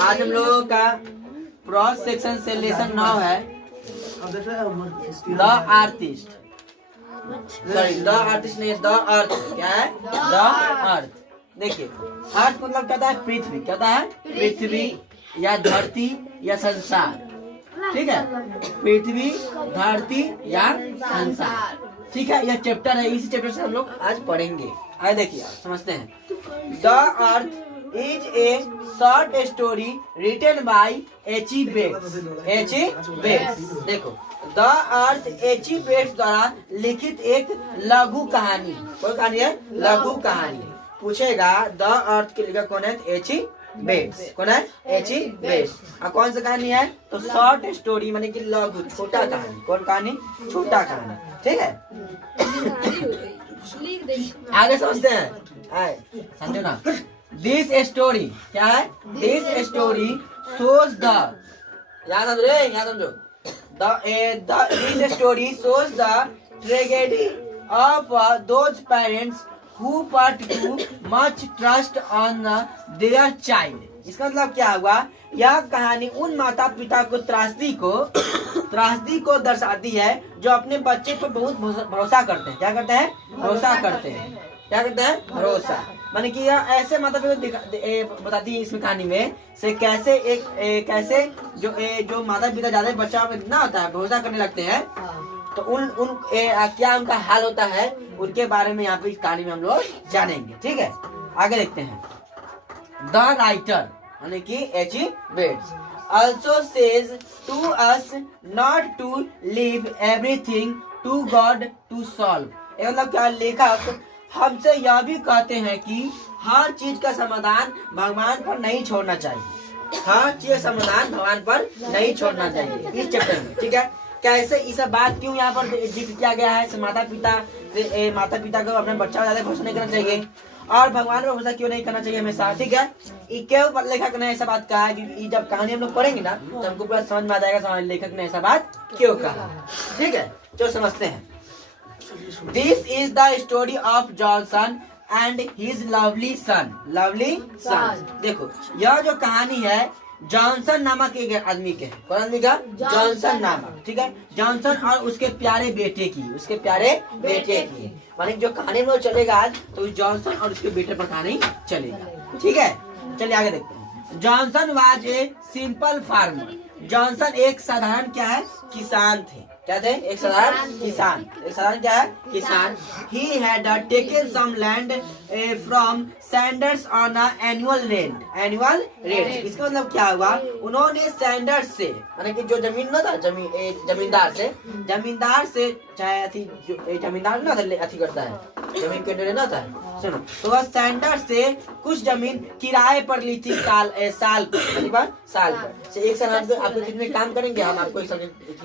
आज हम लोगों का क्रॉस सेक्शन से लेसन 9 है the artist. Sorry the artist नहीं, द अर्थ। क्या है? The earth. देखिए अर्थ मतलब कहता है पृथ्वी, कहता है पृथ्वी या धरती या संसार। ठीक है, पृथ्वी, धरती या संसार। ठीक है, यह चैप्टर है, इसी चैप्टर से हम लोग आज पढ़ेंगे। आइए देखिए समझते हैं। The earth is a short story written by H E. Bates. H E. Bates. देखो द अर्थ एच.ई. बेट्स द्वारा लिखित एक लघु कहानी। कौन कहानी है? लघु कहानी। पूछेगा द अर्थ के लेखक कौन है? एच.ई. बेट्स। कौन है? एच.ई. बेट्स। और कौन सा कहानी है? तो शॉर्ट स्टोरी माने कि लघु, छोटा कहानी। कौन कहानी? छोटा कहानी। ठीक है, आगे समझते हैं। समझो ना। दिस स्टोरी क्या है? दिस स्टोरी शोज द, याद समझो रे, याद समझो। This story shows the tragedy of those parents who put too much trust on their child। इसका मतलब क्या हुआ? यह कहानी उन माता पिता को त्रासदी को दर्शाती है जो अपने बच्चे पर बहुत भरोसा करते हैं। क्या करते हैं? भरोसा करते हैं। क्या करते हैं? भरोसा। माने कि यह ऐसे माता पिता को बताती है इसमें कहानी में से कैसे कैसे जो माता पिता ज्यादा बच्चा पर इतना होता है, भरोसा करने लगते हैं, तो क्या उनका हाल होता है, उनके बारे में यहाँ पे इस कहानी में हम लोग जानेंगे। ठीक है, आगे देखते हैं। द राइटर यानी कि H E. Bates also says to us not to leave everything to God to solve। मतलब क्या? लेखक हमसे यह भी कहते हैं कि हर चीज का समाधान भगवान पर नहीं छोड़ना चाहिए। हर चीज का समाधान भगवान पर नहीं छोड़ना चाहिए इस चैप्टर में। ठीक है, कैसे ये सब बात क्यों यहाँ पर जिक्र किया गया है? माता पिता को अपने बच्चा ज्यादा भरोसा नहीं करना चाहिए और भगवान पर भरोसा क्यों नहीं करना चाहिए हमेशा। ठीक है, क्यों लेखक ने ऐसा बात कहा है? जब कहानी हम लोग पढ़ेंगे ना तो हमको पूरा समझ में आ जाएगा लेखक ने ऐसा बात क्यों कहा। ठीक है, चलो समझते हैं। This is the story of Johnson and his lovely son. Lovely son. देखो यह जो कहानी है जॉनसन नामक एक आदमी के। कौन आदमी का? जॉनसन नामक। ठीक है, जॉनसन और उसके प्यारे बेटे की। उसके प्यारे बेटे की माने जो कहानी में चलेगा आज, तो जॉनसन और उसके बेटे पर कहानी चलेगा। ठीक है, चलिए आगे देखते हैं। Johnson was a simple farmer. Johnson एक साधारण क्या है? किसान थे। क्या थे? एक साधारण किसान। एक साधारण क्या है? किसान। He had taken some land from Sanders on annual rent. Annual rent इसका मतलब क्या हुआ? उन्होंने सैंडर्स से माने कि जो जमीन ना था, जमींदार से चाहे जमींदार ना अथी करता है, जमीन के ना था, सुनो, तो वह सैंडर्स से कुछ जमीन किराए पर ली थी साल पर। से एक साल आपको कितने काम करेंगे, हम आपको एक साल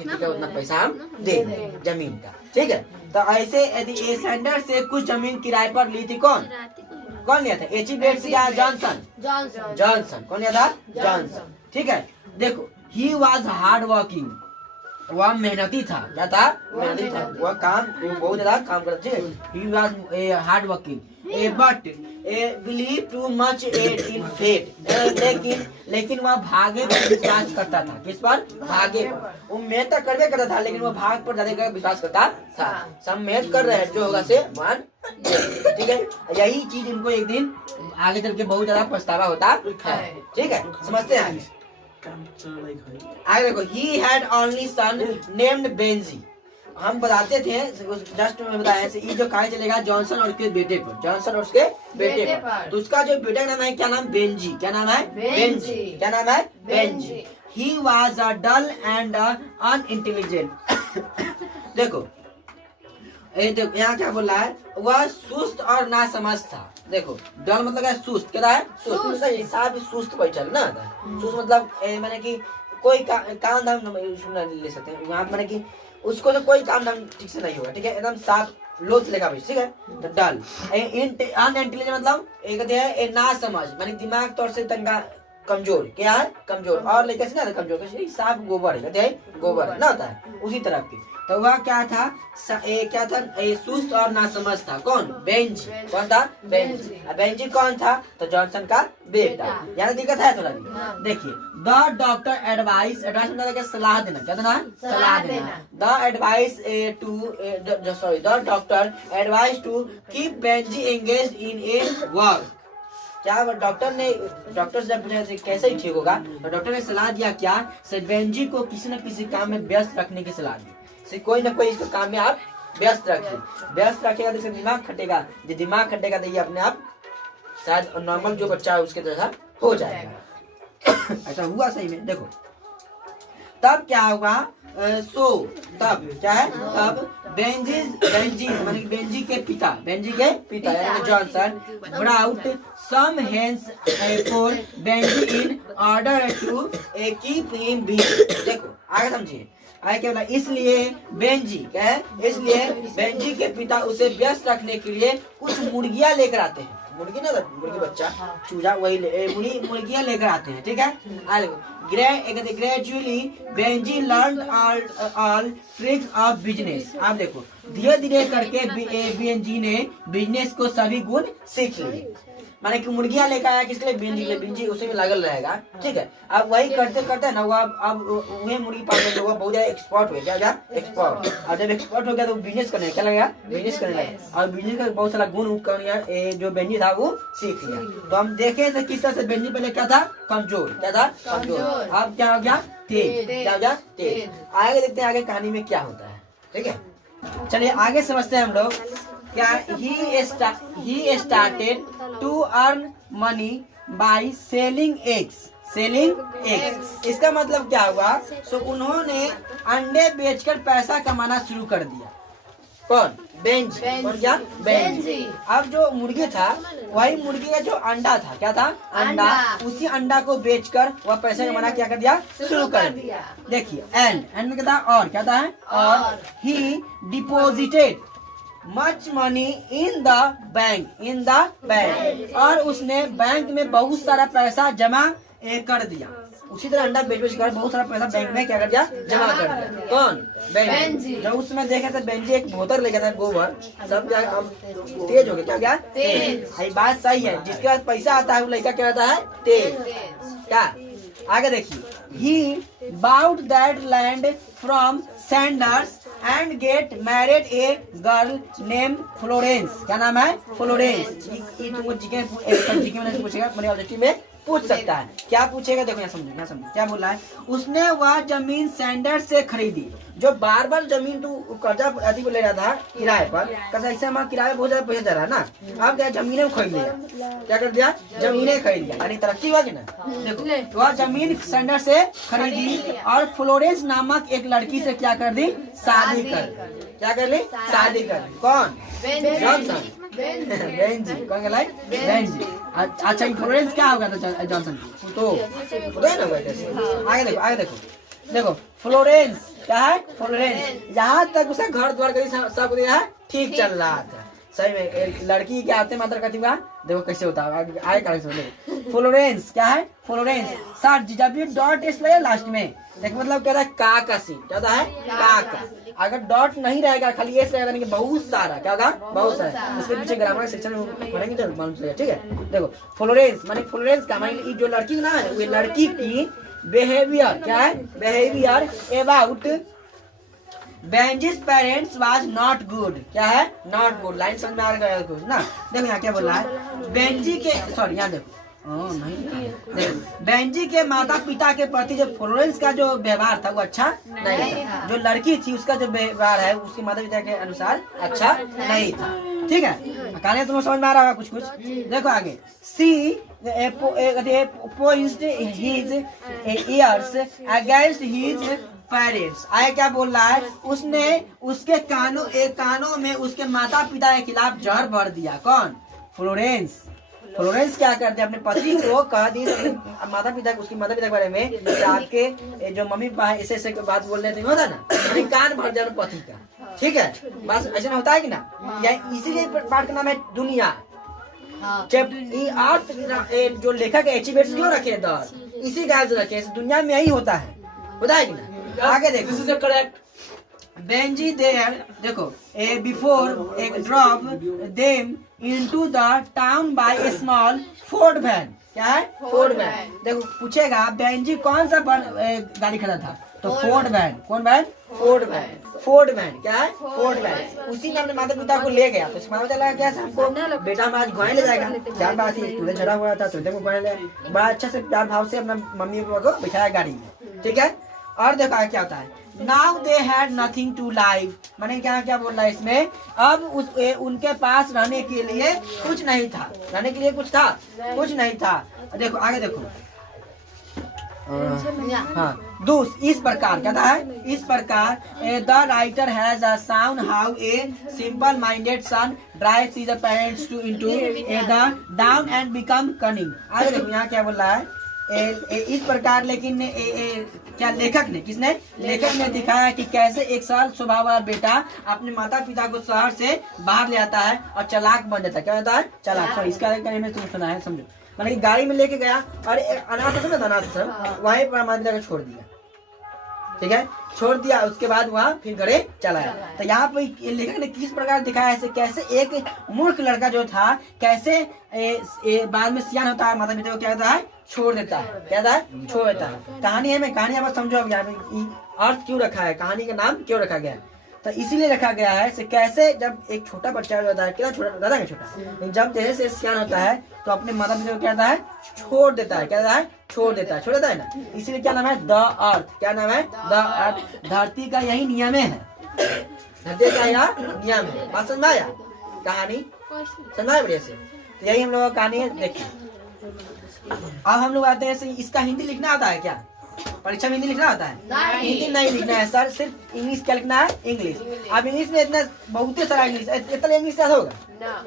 का उतना पैसा हम देंगे जमीन का। ठीक है, तो ऐसे यदि सैंडर्स से कुछ जमीन किराए पर ली थी, कौन लिया था? एच.ई. बेट्स या जॉनसन? कौन लिया था? जॉनसन। ठीक है, देखो ही वॉज हार्ड वर्किंग। वह मेहनती था। क्या था? मेहनती था। वह बहुत ज्यादा काम करता था। He was hard working but believe too much in fate. लेकिन वह भाग्य पर विश्वास करता था। किस पर? भाग्य पर। वो मेहनत करवे करता था, लेकिन वह भाग्य पर ज्यादा विश्वास करता था। सब मेहनत कर रहे हैं, जो होगा से मान। ठीक है, यही चीज इनको एक दिन आगे चल के बहुत ज्यादा पछतावा होता है। ठीक है, समझते हैं आगे देखो। He had only son named Benji. हम बताते थे जस्ट में बताया ये जो कहानी चलेगा जॉनसन और उसके बेटे पर। जॉनसन और उसके बेटे पर। तो उसका जो बेटा का नाम है, क्या नाम? बेंजी। क्या नाम है? बेंजी। क्या नाम है? Benjy. He was a dull and unintelligent. देखो यहाँ क्या बोल रहा है? वह सुस्त और नासमझ था। देखो डल मतलब है सुस्त। क्या है? सुस्त मतलब हिसाब सुस्त बैठल ना। सुस्त मतलब माने कि कोई काम धाम नहीं ले सकते वहाँ, माने कि उसको तो कोई काम धाम ठीक से नहीं होगा। ठीक है, एकदम साफ लोच लेगा भाई। ठीक है, तो डल। अनइंटेलिजेंट मतलब एक है ना समझ, माने दिमाग तौर से तंगा कमजोर, क्या है कमजोर। और लेकर से ना कमजोर कैसे सांप गोबर है, कहते हैं गोबर है ना होता है उसी तरह की। तो वह क्या था क्या था सुस्त और नासमझ था। कौन? बेंजी। कौन था? बेंजी। बेंजी कौन था? तो जॉनसन का बेटा। यहाँ दिक्कत है थोड़ा भी। देखिए द डॉक्टर एडवाइस, एडवाइस मतलब क्या? सलाह देना। क्या देना? सलाह देना। The advice the doctor advice to keep Benjy engaged in a work. क्या डॉक्टर ने, डॉक्टर से जब पूछा कैसे ही ठीक होगा, तो डॉक्टर ने सलाह दिया क्या? बेंजी को किसी न किसी काम में व्यस्त रखने की सलाह दी। कोई ना कोई इसको काम में आप व्यस्त रखिए। व्यस्त रखेगा तो दिमाग खटेगा, जो दिमाग खटेगा तो ये अपने आप शायद नॉर्मल जो बच्चा है उसके जैसा हो जाएगा। ऐसा हुआ सही में। देखो तब क्या हुआ? तब क्या है? तब बेंजी के पिता यानी Johnson brought some hens for Benjy in order to keep him busy. देखो आगे समझिए, आगे क्या बोला? इसलिए बेंजी क्या है? इसलिए बेंजी के पिता उसे व्यस्त रखने के लिए कुछ मुर्गियां लेकर आते हैं। मुर्गी ना, मुर्गी बच्चा चूजा वही मुर्गियां लेकर आते हैं। ठीक है। Gradually Benji learn all tricks of business. आप देखो धीरे धीरे करके बेंजी ने बिजनेस को सभी गुण सीख लिए। माने कि मुर्गियां लेकर आया किसके लिए? बेंजी के लिए। बेंजी उसी में लगल रहेगा। ठीक है। अब वही करते करते ना वो अब वही मुर्गी पालने में बहुत ज्यादा एक्सपर्ट हो गया। क्या एक्सपर्ट? और जब एक्सपर्ट हो गया तो बिजनेस करने क्या लगेगा? बिजनेस करने लगा। और बिजनेस का बहुत सारा गुण जो बेंजी था वो सीख लिया। तो हम देखे थे किस तरह से बेंजी पहले क्या था? कमजोर। क्या था? कमजोर। अब क्या हो गया? तेज। क्या हो गया? तेज। आगे देखते हैं आगे कहानी में क्या होता है। ठीक है, चलिए आगे समझते हैं हम लोग। क्या he started to earn money by selling eggs। इसका मतलब क्या हुआ? सो उन्होंने अंडे बेचकर पैसा कमाना शुरू कर दिया। कौन? बेंजी। कौन? क्या? बेंजी। अब जो मुर्गी था वही मुर्गी का जो अंडा था, क्या था? अंडा। उसी अंडा को बेचकर वह पैसा कमाना क्या कर दिया? शुरू कर दिया। देखिए एंड में क्या था? और क्या था? और he deposited much money in the bank. और उसने बैंक में बहुत सारा पैसा जमा कर दिया। उसी तरह अंडा बेच कर बहुत सारा पैसा बैंक में क्या कर दिया? जमा कर दिया। कौन? बेंजी। जब उस समय देखा था बेंजी एक बोतल लेकर था गोबर, सब तेज हो गया। क्या तेज? बात सही है, जिसके पास पैसा आता है वो लड़का क्या रहता है? तेज। क्या? आगे देखिए he bought that land from Sanders and get married a girl named Florence। क्या नाम है? फ्लोरेंस। ये तुमको जीके में पूछेगा, मैंने ऑब्जेक्टिव में पूछ सकता है। क्या पूछेगा? देखो यहाँ समझो क्या बोला है। उसने वह जमीन सैंडर्स से खरीदी, जो बार बार जमीन तू कर्जा आदि को ले रहा था किराए पर। कैसा ऐसे हमारा किराए बहुत ज्यादा पैसा जा रहा है ना। अब क्या जमीनें खरीद लिया? क्या कर दिया? जमीनें खरीद लिया, यानी तरक्की हुआ कि ना। देखो वह जमीन सैंडर से खरीदी और फ्लोरेंस नामक एक लड़की से क्या कर दी? शादी कर। क्या कर ली? शादी कर। कौन? जॉनसन। बेंजी। कौन कहलाए? बेंजी। अच्छा फ्लोरेंस क्या होगा तो जॉनसन तो आगे देखो फ्लोरेंस क्या है? फ्लोरेंस यहाँ तक उसका घर द्वार सब ठीक चल रहा था। सही में लड़की के आते मात्र कहती हुआ देखो कैसे होता है आगे कारण। फ्लोरेंस क्या है? फ्लोरेंस सर जब ये डॉट एस लगे लास्ट में देखो मतलब क्या था? का का सी क्या होता है? का। अगर डॉट नहीं रहेगा खाली एस रहेगा नहीं बहुत सारा क्या होगा? बहुत सारा। इसके पीछे ग्रामर सेक्शन में पढ़ेंगे तो मालूम चलेगा। ठीक है। देखो फ्लोरेंस माने फ्लोरेंस का माने जो लड़की ना है वो लड़की की बिहेवियर क्या है? Behaviour about Benji's parents was not good. क्या है? Not good. लाइन समझ में आ रहा है कुछ ना? देखो यहाँ क्या बोल रहा है? बेंजी के यहाँ देखो बेंजी के माता पिता के प्रति जो फ्लोरेंस का जो व्यवहार था वो अच्छा नहीं था। जो लड़की थी उसका जो व्यवहार है उसके माता पिता के अनुसार अच्छा नहीं था। ठीक है, कहानी तुम्हें समझ में आ रहा होगा कुछ। देखो आगे सी pointed his ears against his parents. आए क्या बोल रहा है? उसने उसके कानों में उसके माता पिता के खिलाफ जहर भर दिया। कौन? फ्लोरेंस। फ्लोरेंस क्या करते अपने पति को कह दी माता पिता उसकी माता पिता के बारे में आपके जो मम्मी पापा है ऐसे बात बोल रहे थे होता ना कान भर जाए पति का। ठीक है, बस ऐसा होता है कि ना? इसीलिए पाठ का नाम है दुनिया। अर्थ जो लेखक एचिवेट्स क्यों रखे द, इसी ख्याल से रखे, दुनिया में यही होता है कि ना। आगे देखो करेक्ट बेंजी देयर, देखो a before a drop them into the town by a small Ford van. क्या है? Ford van. देखो पूछेगा बेंजी कौन सा गाड़ी खड़ा था, तो फोर्ड वैन। कौन van? Ford van. Ford van क्या है? Ford van. उसी में अपने माता पिता को ले गया, तो माता चला क्या हमको बेटा हमारा आज गोया ले जाएगा, चार बात थी, तुझे झड़ा हुआ था, तुझे को गोया ले, बड़ा अच्छा से प्यार भाव से अपना मम्मी पापा को बिठाया गाड़ी में, ठीक है। और देखो क्या होता है, now they had nothing to live, माने क्या क्या बोल रहा है इसमें, अब उनके पास रहने के लिए कुछ नहीं था, रहने के लिए कुछ था, कुछ नहीं था। देखो आगे देखो, हाँ दूस इस प्रकार कहता है, इस प्रकार the writer has a sound how a simple minded son drives his parents to into the down and become cunning. आगे देखो यहाँ क्या बोल रहा है, इस प्रकार, लेकिन क्या लेखक ने, किसने? लेखक ने दिखाया कि कैसे एक सरल स्वभाव वाला बेटा अपने माता पिता को शहर से बाहर ले आता है और चालाक बन जाता है। क्या होता है? चालाक। सॉरी इसका में तुम सुना है, समझो, मतलब कि गाड़ी में लेके गया और अनाथ आश्रम था, अनाथ आश्रम, वहीं पर माता पिता को छोड़ दिया, ठीक है, छोड़ दिया, उसके बाद वहाँ फिर घरे चला गया। तो यहाँ पे लेखक ने किस प्रकार दिखाया है, कैसे एक मूर्ख लड़का जो था कैसे बाद में सियान होता है, माता पिता को क्या कहता है? छोड़ देता है। क्या होता है? छोड़ देता है। कहानी है, मैं कहानी आप समझो अब यहाँ पे अर्थ क्यों रखा है, कहानी का नाम क्यों रखा गया है, तो इसीलिए रखा गया है से कैसे जब एक छोटा बच्चा होता है, कितना छोटा, ज्यादा नहीं छोटा, जब जैसे से सियान होता है तो अपने माता पिता को क्या कहता है? छोड़ देता है। क्या कहता है? छोड़ देता है, छोड़ देता है ना, इसीलिए क्या नाम है? The earth. क्या नाम है? The earth. धरती का यही नियम है, धरती का यह नियम है। बात समझ में आया? कहानी समझ में बढ़िया से, तो यही हम लोगों का कहानी है। देखिए अब हम लोग आते हैं, इसका हिंदी लिखना आता है क्या? परीक्षा में हिंदी लिखना आता है? हिंदी नहीं लिखना है सर, सिर्फ इंग्लिश क्या लिखना है? इंग्लिश। अब इंग्लिश में इतना बहुत सारा इंग्लिश, इतना इंग्लिश याद होगा,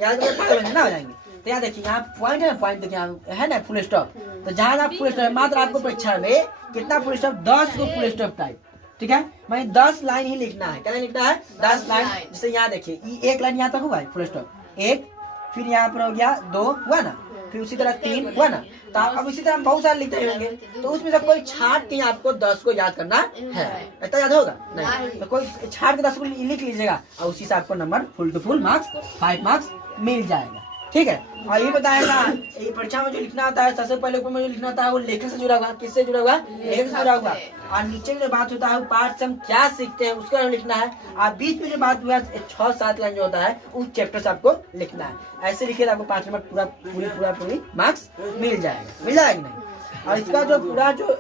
याद ना हो जाएंगे। तो यहाँ देखिए, यहाँ पॉइंट है ना, पॉइंट देखिए है ना, फुल स्टॉप। तो जहाँ आप फुल स्टॉप, मात्र आपको परीक्षा में कितना फुल स्टॉप? 10 को फुल स्टॉप टाइप, ठीक है, मैं 10 लाइन ही लिखना है। क्या लिखना है? 10 लाइन। जैसे यहाँ देखिए, एक लाइन यहाँ तक हुआ है फुल स्टॉप, एक, फिर यहाँ पर हो गया 2 हुआ ना, फिर उसी तरह 3 हुआ ना, तो अब इसी तरह हम बहुत सारे लिखते होंगे, तो उसमें से कोई छाट के आपको 10 को याद करना है। इतना याद होगा नहीं, तो कोई छाट के 10 को लिख लीजिएगा और उसी से आपको number full to full marks 5 marks मिल जाएगा, ठीक है। और ये बताएगा ये परीक्षा में जो लिखना होता है, सबसे पहले ऊपर में जो लिखना होता है वो लेखक से जुड़ा हुआ, किससे जुड़ा हुआ? लेखक से जुड़ा हुआ। और नीचे में जो बात होता है पाठ से हम क्या सीखते हैं उसका लिखना है, और बीच में जो बात हुआ 6-7 लाइन जो होता है उस चैप्टर से आपको लिखना है। ऐसे लिखिए आपको 5 नंबर पूरी मार्क्स मिल जाएगा, मिल जाएगा नहीं। और इसका जो पूरा जो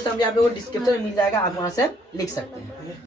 समझे आप लोगों को डिस्क्रिप्शन में मिल जाएगा, आप वहाँ से लिख सकते हैं।